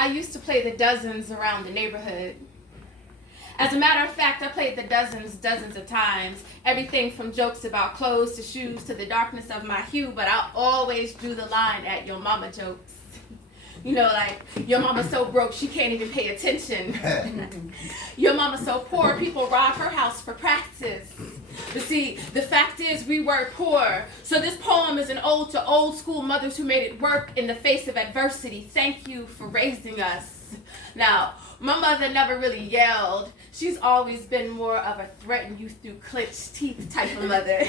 I used to play the dozens around the neighborhood. As a matter of fact, I played the dozens of times. Everything from jokes about clothes to shoes to the darkness of my hue, but I always drew the line at your mama jokes. You know, like, your mama's so broke she can't even pay attention. Your mama's so poor people rob her house for practice. But see, the fact is we were poor. So this poem is an ode to old school mothers who made it work in the face of adversity. Thank you for raising us. Now, my mother never really yelled. She's always been more of a threaten you through clenched teeth type of mother.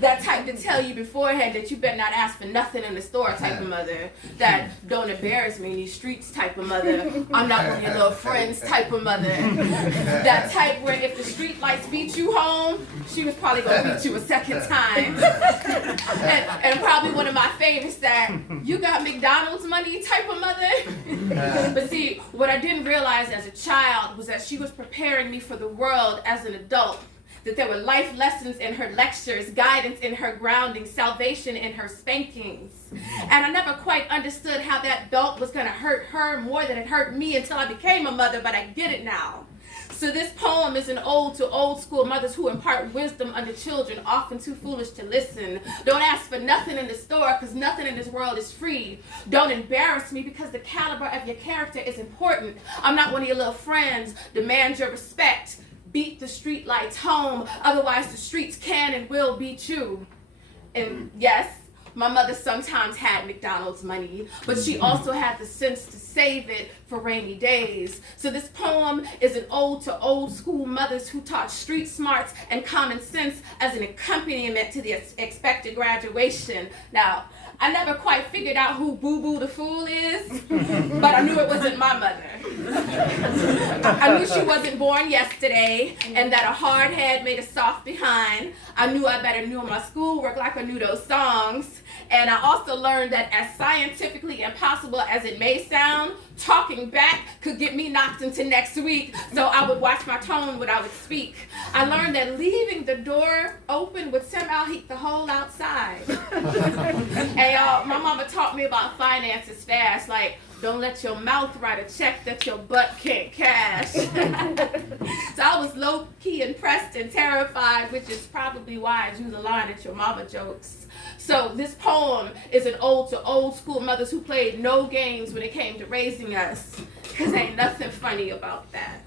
That type to tell you beforehand that you better not ask for nothing in the store type of mother. That don't embarrass me in these streets type of mother. I'm not one of your little friends type of mother. That type where if the street lights beat you home, she was probably gonna beat you a second time. and probably one of my favorites that you got McDonald's money type of mother. But see, what I didn't realize as a child was that she was preparing me for the world as an adult. That there were life lessons in her lectures, guidance in her grounding, salvation in her spankings. And I never quite understood how that belt was gonna hurt her more than it hurt me until I became a mother, but I get it now. So this poem is an ode to old school mothers who impart wisdom unto children often too foolish to listen. Don't ask for nothing in the store because nothing in this world is free. Don't embarrass me because the caliber of your character is important. I'm not one of your little friends. Demand your respect. Beat the street lights home. Otherwise the streets can and will beat you. And yes, my mother sometimes had McDonald's money, but she also had the sense to save it for rainy days. So this poem is an ode to old school mothers who taught street smarts and common sense as an accompaniment to the expected graduation. Now, I never quite figured out who Boo Boo the Fool is, but I knew it wasn't my mother. I knew she wasn't born yesterday, and that a hard head made a soft behind. I knew I better knew my schoolwork like I knew those songs. And I also learned that as scientifically impossible as it may sound, talking back could get me knocked into next week, so I would watch my tone when I would speak. I learned that leaving the door open would somehow heat the hole outside. And y'all, my mama taught me about finances fast, like, don't let your mouth write a check that your butt can't cash. So I was low-key impressed and terrified, which is probably why I drew the line at your mama jokes. So this poem is an ode to old school mothers who played no games when it came to raising us, because ain't nothing funny about that.